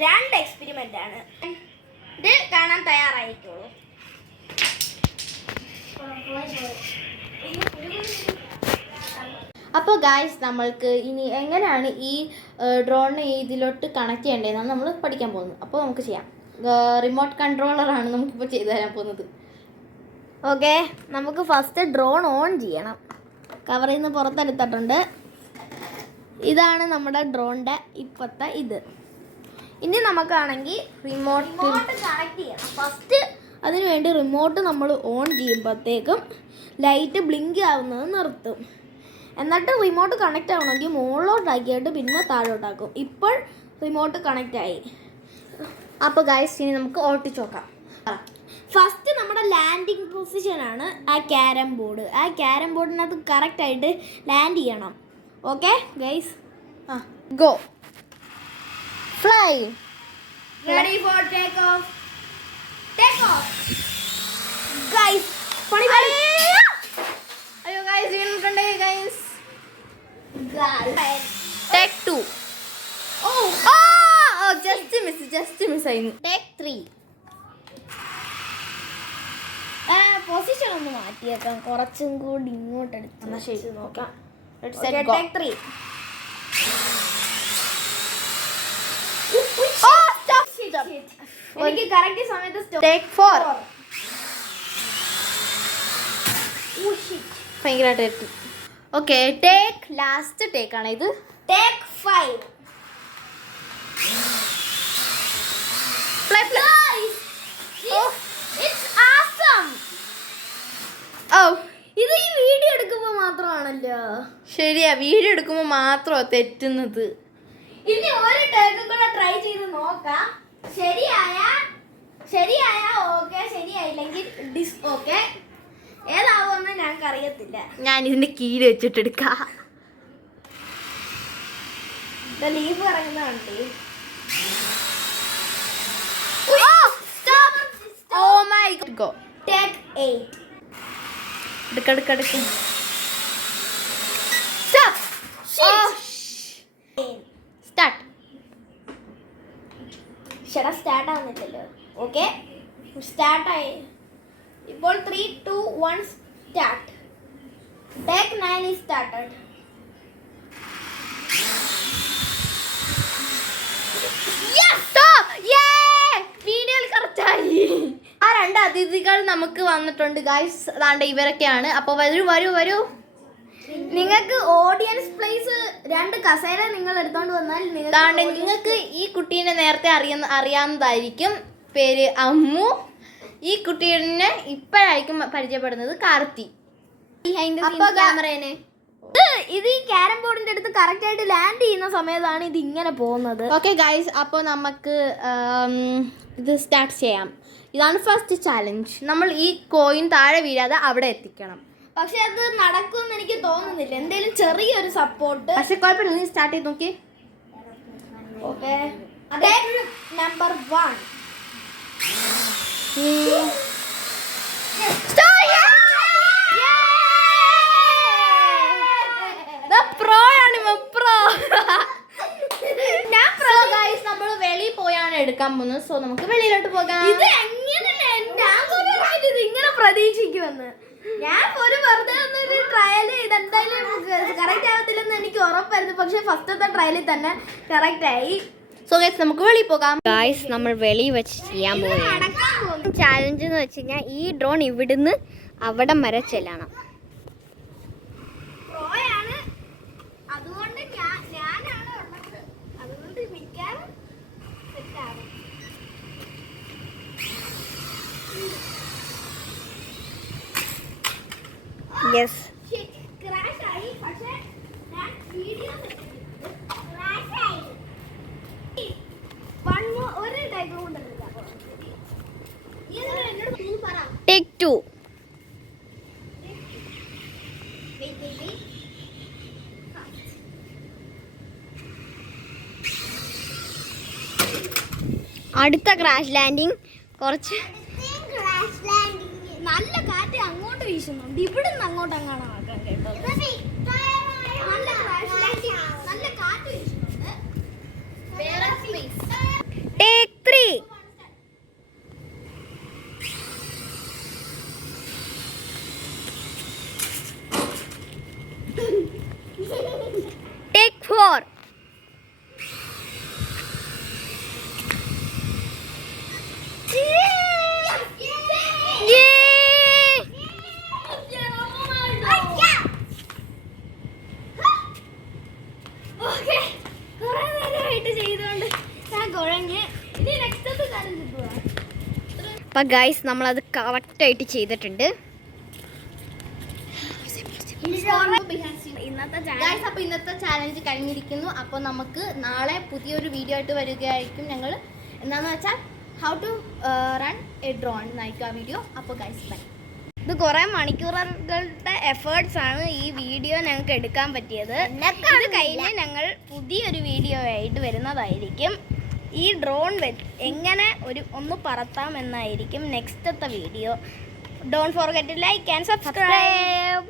2 experiment ആണ്. ഇത് കാണാൻ തയ്യാറായിക്കോളൂ. അപ്പോൾ ഗായ്സ് നമ്മൾക്ക് ഇനി എങ്ങനെയാണ് ഈ ഡ്രോണിനെ ഇതിലോട്ട് കണക്ട് ചെയ്യേണ്ടതെന്നാണ് നമ്മൾ പഠിക്കാൻ പോകുന്നത്. അപ്പോൾ നമുക്ക് ചെയ്യാം. റിമോട്ട് കൺട്രോളറാണ് നമുക്കിപ്പോൾ ചെയ്തു തരാൻ പോകുന്നത്. ഓക്കെ, നമുക്ക് ഫസ്റ്റ് ഡ്രോൺ ഓൺ ചെയ്യണം. കവറിൽ നിന്ന് പുറത്തെടുത്തിട്ടുണ്ട്. ഇതാണ് നമ്മുടെ ഡ്രോണിൻ്റെ ഇപ്പോഴത്തെ ഇത്. ഇനി നമുക്കാണെങ്കിൽ റിമോട്ട് കണക്ട് ചെയ്യണം. ഫസ്റ്റ് അതിന് വേണ്ടി റിമോട്ട് നമ്മൾ ഓൺ ചെയ്യുമ്പോഴത്തേക്കും ലൈറ്റ് ബ്ലിങ്ക് ആവുന്നത് നിർത്തും. എന്നിട്ട് റിമോട്ട് കണക്റ്റ് ആവണമെങ്കിൽ മുകളിലോട്ടാക്കിയിട്ട് പിന്നെ താഴോട്ടാക്കും. ഇപ്പോൾ റിമോട്ട് കണക്റ്റ് ആയി. അപ്പോൾ ഗായ്സ് ഇനി നമുക്ക് ഓട്ടിച്ച് നോക്കാം. ഫസ്റ്റ് നമ്മുടെ ലാൻഡിങ് പൊസിഷനാണ് ആ ക്യാരം ബോർഡ്. ആ ക്യാരം ബോർഡിനകത്ത് കറക്റ്റായിട്ട് ലാൻഡ് ചെയ്യണം. Okay guys, go fly. Ready for take off. Take off guys. അയ്യോ ഗൈസ് വീണിട്ടുണ്ടേ ഗൈസ്. ടേക്ക് 2. ജസ്റ്റ് മിസ് ആയിരുന്നു. ടേക്ക് 3. പൊസിഷൻ ഒന്ന് മാറ്റിയേക്കാം, കുറച്ചും കൂടി ഇങ്ങോട്ട് എടുത്ത് ശരി നോക്കാം. ടേക്ക് 3. എനിക്ക് കറക്റ്റ് സമയത്ത് ടേക്ക് 4. ഭയങ്കരമായിട്ട് എത്തി. ഓക്കെ, ടേക്ക് ലാസ്റ്റ് ടേക്കാണ് ഇത്. ടേക്ക് 5. ഇത് ഈ വീഡിയോ എടുക്കുമ്പോൾ മാത്രമാണല്ലോ. ശരിയാ, വീഡിയോ എടുക്കുമ്പോൾ മാത്രമാണ് തെറ്റുന്നത്. ഇനി ഒരു ടേക്കും കൂടെ ട്രൈ ചെയ്ത് നോക്കാം. ശരിയായ ഓക്കെ, ശരിയായില്ലെങ്കിൽ ഓക്കെ. ഏതാവുമെന്ന് ഞങ്ങൾക്ക് അറിയത്തില്ല. ഞാൻ ഇതിന്റെ കീഴിൽ വെച്ചിട്ടെടുക്കാം. ലീഫ് ഇറങ്ങുന്നുണ്ട്. Oh my god. Take 8. എടുക്ക. സ്റ്റാർട്ട്. സ്റ്റാർട്ട് ആവുന്നില്ലല്ലോ. ഓക്കെ, സ്റ്റാർട്ടായി. ഇപ്പോൾ 3, 2, 1 സ്റ്റാർട്ട്. Take 9 is started. വീഡിയോയിൽ കറക്റ്റായി. ആ 2 അതിഥികൾ നമുക്ക് വന്നിട്ടുണ്ട് ഗൈസ്. അതാണ്ട് ഇവരൊക്കെയാണ്. അപ്പോൾ വരൂ. നിങ്ങൾക്ക് ഓഡിയൻസ് പ്ലേസ് 2 കസേര നിങ്ങൾ എടുത്തോണ്ട് വന്നാൽ നിങ്ങൾക്ക് ഈ കുട്ടീനെ നേരത്തെ അറിയാവുന്നതായിരിക്കും. പേര് അമ്മു. ഈ കുട്ടീനെ ഇപ്പോഴായിരിക്കും പരിചയപ്പെടുന്നത് കാർത്തി. ക്യാമറേനെ ഇത് ഈ ക്യാരം ബോർഡിന്റെ അടുത്ത് കറക്റ്റ് ആയിട്ട് ലാൻഡ് ചെയ്യുന്ന സമയത്താണ് ഇത് ഇങ്ങനെ പോകുന്നത്. ഓക്കെ ഗൈസ്, അപ്പോൾ നമുക്ക് ഇത് സ്റ്റാർട്ട് ചെയ്യാം. ഇതാണ് ഫസ്റ്റ് ചാലഞ്ച്. നമ്മൾ ഈ കോയിൻ താഴെ വീഴാതെ അവിടെ എത്തിക്കണം. പക്ഷെ അത് നടക്കുമെന്ന് എനിക്ക് തോന്നുന്നില്ല. എന്തെങ്കിലും ചെറിയൊരു സപ്പോർട്ട്. പക്ഷെ കുഴപ്പമില്ല, നീ സ്റ്റാർട്ട് ചെയ്ത് നോക്കി. Okay, number 1. നമ്മൾ വെളിയിൽ പോയാണ് എടുക്കാൻ പോകുന്നത്. സോ നമുക്ക് വെളിയിലോട്ട് പോകാം. ഇത് ഇങ്ങനെ പ്രതീക്ഷിക്കുമെന്ന് ഞാൻ ഒരു വെറുതെ ഒരു ട്രയൽ ഇതെന്തായാലും കറക്റ്റ് ആവത്തില്ലെന്ന് എനിക്ക് ഉറപ്പായിരുന്നു. പക്ഷെ ഫസ്റ്റത്തെ ട്രയലിൽ തന്നെ കറക്റ്റ് ആയി. സോ ഗൈസ് നമുക്ക് വെളിയിൽ പോകാം. ഗൈസ് നമ്മൾ വെളിയിൽ വെച്ച് ചെയ്യാൻ പോവുകയാണ്. ചാലഞ്ച് എന്ന് വെച്ച് കഴിഞ്ഞാൽ ഈ ഡ്രോൺ ഇവിടുന്ന് അവിടം വരെ ചെല്ലണം. അതുകൊണ്ട് ഞാനാണ് ഉള്ളത്. അതുകൊണ്ട് മിക്കാറും സെറ്റാകും. യെസ്, ക്രാഷ് ആയി. പക്ഷേ ഞാൻ വീഡിയോ ക്രാഷ് ആയി. ഒരു ടൈപ്പ് കൊണ്ടുവരില്ല. എന്നോട് പറ. ടേക്ക് 2. അടുത്ത ക്രാഷ് ലാൻഡിങ്. കുറച്ച് നല്ല കാറ്റ് അങ്ങോട്ട് വീശുന്നുണ്ട്. ഇവിടുന്ന് അങ്ങോട്ട് അങ്ങാണ് ആക്കാൻ കേട്ടത്. നല്ല ക്രാഷ് ലാൻഡിങ്, നല്ല കാറ്റ് വീശുന്നുണ്ട്. വേറെ സ്പേസ്. അപ്പം ഗൈസ് നമ്മളത് കറക്റ്റായിട്ട് ചെയ്തിട്ടുണ്ട്. ഗൈസ് അപ്പോൾ ഇന്നത്തെ ചാലഞ്ച് കഴിഞ്ഞിരിക്കുന്നു. അപ്പോൾ നമുക്ക് നാളെ പുതിയൊരു വീഡിയോ ആയിട്ട് വരികയായിരിക്കും ഞങ്ങൾ. എന്താണെന്ന് വെച്ചാൽ how to run a drone എന്നായിരിക്കും ആ വീഡിയോ. അപ്പോൾ ഗൈസ് ബൈ. ഇത് കുറേ മണിക്കൂറുകളുടെ എഫേർട്സ് ആണ് ഈ വീഡിയോ ഞങ്ങൾക്ക് എടുക്കാൻ പറ്റിയത്. ഇത് കഴിഞ്ഞ് ഞങ്ങൾ പുതിയൊരു വീഡിയോ ആയിട്ട് വരുന്നതായിരിക്കും. ഈ ഡ്രോൺ എങ്ങനെ ഒന്ന് പറത്താം എന്നായിരിക്കും നെക്സ്റ്റത്തെ video. Don't forget to like and subscribe.